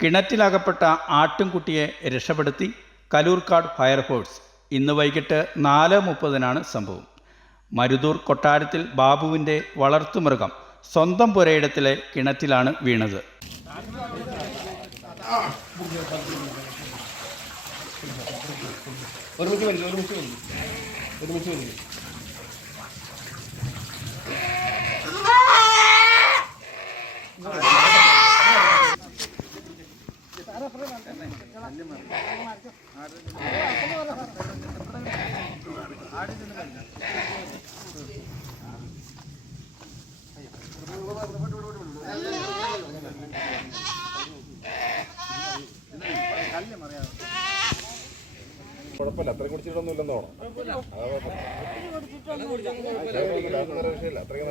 കിണറ്റിലകപ്പെട്ട ആട്ടിൻകുട്ടിയെ രക്ഷപ്പെടുത്തി കലൂർക്കാട് ഫയർഫോഴ്സ് ഇന്ന് വൈകിട്ട് നാല് മുപ്പതിനാണ് സംഭവം. മരുതൂർ കൊട്ടാരത്തിൽ ബാബുവിന്റെ വളർത്തുമൃഗം സ്വന്തം പുരയിടത്തിലെ കിണറ്റിലാണ് വീണത്. ഒരുമിച്ച് വരുന്നു ഒരുമിച്ച് വരുന്നു ഒരുമിച്ച് വരില്ല കുഴപ്പമില്ല. അത്രയും കുടിച്ചിട്ടൊന്നും ഇല്ലെന്ന് തോന്നണം. അത്രയും